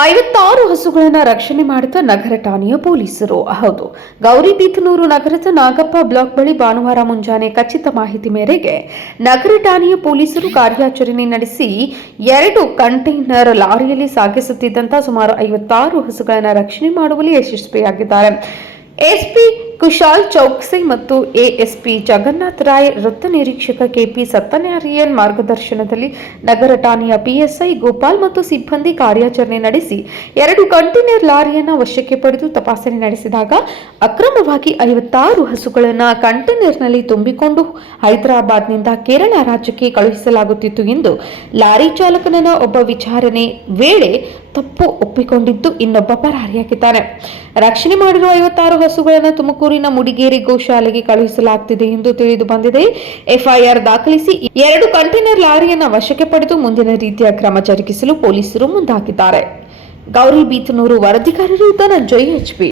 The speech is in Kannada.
56 ಹಸುಗಳನ್ನು ರಕ್ಷಣೆ ಮಾಡಿದ ನಗರ ಠಾಣೆಯ ಪೊಲೀಸರು. ಹೌದು, ಗೌರಿಬಿದನೂರು ನಗರದ ನಾಗಪ್ಪ ಬ್ಲಾಕ್ ಬಳಿ ಭಾನುವಾರ ಮುಂಜಾನೆ ಖಚಿತ ಮಾಹಿತಿ ಮೇರೆಗೆ ನಗರ ಠಾಣೆಯ ಪೊಲೀಸರು ಕಾರ್ಯಾಚರಣೆ ನಡೆಸಿ 2 ಕಂಟೈನರ್ ಲಾರಿಯಲ್ಲಿ ಸಾಗಿಸುತ್ತಿದ್ದಂತಹ ಸುಮಾರು 56 ಹಸುಗಳನ್ನು ರಕ್ಷಣೆ ಮಾಡುವಲ್ಲಿ ಯಶಸ್ವಿಯಾಗಿದ್ದಾರೆ. ಎಸ್ಪಿ ಕುಶಾಲ್ ಚೌಕ್ಸಿ ಮತ್ತು ಎಎಸ್ಪಿ ಜಗನ್ನಾಥ್ ರಾಯ್, ವೃತ್ತ ನಿರೀಕ್ಷಕ ಕೆಪಿ ಸತ್ಯನಾರಾಯಣ್ ಮಾರ್ಗದರ್ಶನದಲ್ಲಿ ನಗರ ಠಾಣೆಯ ಪಿಎಸ್ಐ ಗೋಪಾಲ್ ಮತ್ತು ಸಿಬ್ಬಂದಿ ಕಾರ್ಯಾಚರಣೆ ನಡೆಸಿ 2 ಕಂಟೈನರ್ ಲಾರಿಯನ್ನು ವಶಕ್ಕೆ ಪಡೆದು ತಪಾಸಣೆ ನಡೆಸಿದಾಗ ಅಕ್ರಮವಾಗಿ 56 ಹಸುಗಳನ್ನು ಕಂಟೈನರ್ನಲ್ಲಿ ತುಂಬಿಕೊಂಡು ಹೈದರಾಬಾದ್ನಿಂದ ಕೇರಳ ರಾಜ್ಯಕ್ಕೆ ಕಳುಹಿಸಲಾಗುತ್ತಿತ್ತು ಎಂದು ಲಾರಿ ಚಾಲಕನನ್ನ ಒಬ್ಬ ವಿಚಾರಣೆ ವೇಳೆ ತಪ್ಪು ಒಪ್ಪಿಕೊಂಡಿದ್ದು ಇನ್ನೊಬ್ಬ ಪರಾರಿಯಾಗಿದ್ದಾನೆ. ರಕ್ಷಣೆ ಮಾಡಿರುವ 56 ಹಸುಗಳನ್ನು ತುಮಕೂರಿನ ಮುಡಿಗೇರಿ ಗೋಶಾಲೆಗೆ ಕಳುಹಿಸಲಾಗುತ್ತಿದೆ ಎಂದು ತಿಳಿದು ಬಂದಿದೆ. ಎಫ್ಐಆರ್ ದಾಖಲಿಸಿ 2 ಕಂಟೈನರ್ ಲಾರಿಯನ್ನು ವಶಕ್ಕೆ ಪಡೆದು ಮುಂದಿನ ರೀತಿಯ ಕ್ರಮ ಜರುಗಿಸಲು ಪೊಲೀಸರು ಮುಂದಾಗಿದ್ದಾರೆ. ಗೌರಿಬಿದನೂರು ವರದಿಗಾರರು ಧನಂಜಯ್ ಎಚ್ಪಿ.